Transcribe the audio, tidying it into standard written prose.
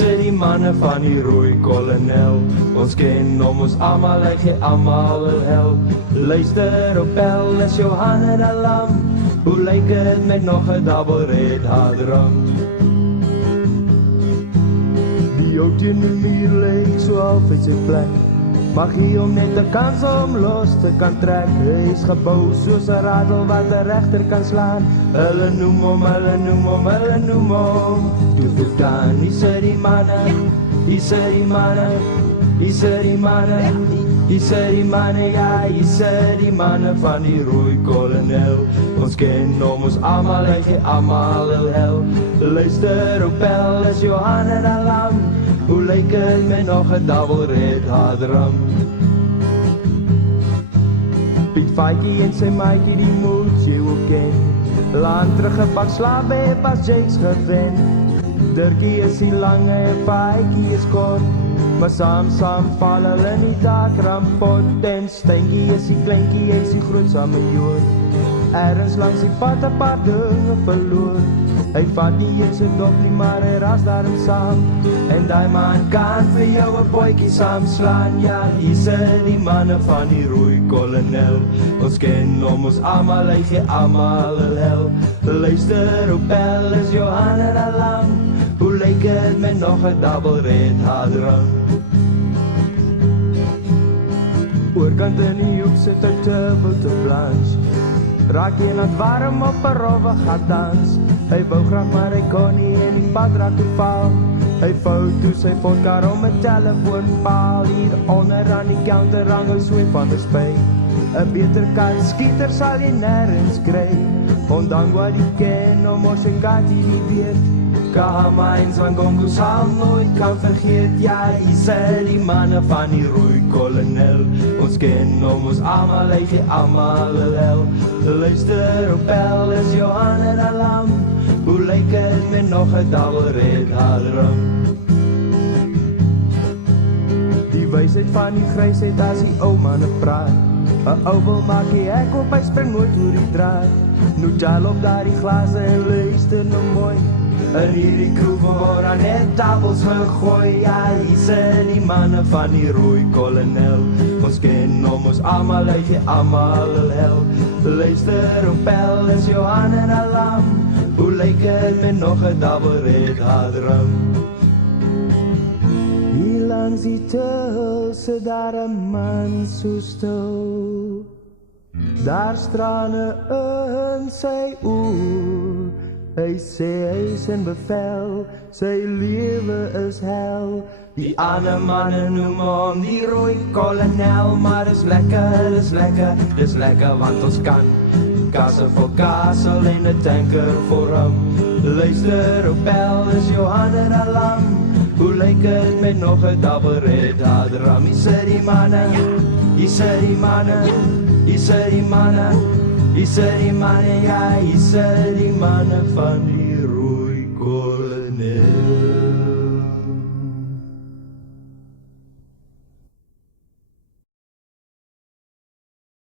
Hier die manne van die rooi kolonel. Ons ken hom, ons almal, hy gee almal hel. Luister op bel, is Johan en Alam. Hoe lyk het met nog 'n double red hadram? Die ou teen die muur lyk so half uit sy plek. Mag hy hom net 'n kans om los te kan trek. Hy is gebou soos 'n radel wat 'n regter kan slaan. Hulle noem hom, hulle noem hom, hulle noem hom Tutukan. Hier die manne, hier die manne, hier die manne, hier die manne, ja, hier die manne van die rooi kolonel. Ons ken hom, ons almal, hy gee almal hel. Luister op bel, is Johan en Alam. Hoe lyk het met nog 'n double red hadram? Piet Faitjie en sy maatjie, die moet jy ook ken. Land terug 'n pak slaap by pas Jakes gewen. Dirkie is die lange en Faitjie is kort. Maar saam val hulle in die dakrampot. En Steintjie is die kleintjie, hy is die groot samejoor. Ergens langs die pad 'n paar dinge verloor. Hy vat nie eens 'n dop nie, maar hy ras daarom saam. En die man kan vir jou 'n bootjie saamslaan. Ja, hier die manne van die rooi kolonel. Ons ken hom, ons almal, hy gee almal hel. Luister op bel, is Johan en Alam. Hoe lyk het met nog 'n double red hadram? Oorkant in die hoek sit 'n tubbelte blanche. Raak jy net warm op 'n rowwe gat dans. Hy wou graag maar hy kon nie en die pad raak te val. Hy vou toe sy vodka om 'n telefoonpaal. Hier onder aan die counter hang 'n sweep van 'n spy. 'n beter katskieter sal jy nêrens kry. Ondanks wat jy ken om ons en kat jy nie weet. Kahamains van Congo sal nooit kan vergeet. Ja, hier die manne van die rooi kolonel. Ons ken hom, ons almal, hy gee almal hel. Luister op bel, is Johan en Alam. Hoe lyk het met nog 'n double red hadram? Die wysheid van die grysheid as die ou manne praat. 'n Ou wil maak die hek op, hy spring nooit oor die draad. Nou tel op daar die glase en luister nou mooi. In hierdie kroeg word aan net tafels gegooi. Ja, hier die manne van die rooi kolonel. Ons ken hom, ons almal, hy gee almal hel. Luister op bel, is Johan en Alam. Hoe lyk het met nog 'n double red hadram? Hier langs die tul sit daar 'n man so stil. Daar strane in sy oor. Hy sê hy is in bevel, sy lewe is hel. Die ander manne noem hom die rooi kolonel. Maar dis lekker, dis lekker, dis lekker want ons kan kasse vol kassel en 'n tanker voor hom. Luister op bel, is Johan en Alam. Hoe lyk het met nog 'n double red hadram? Hier die manne, hier die manne, hier die manne, hier die manne, ja, hier die manne van die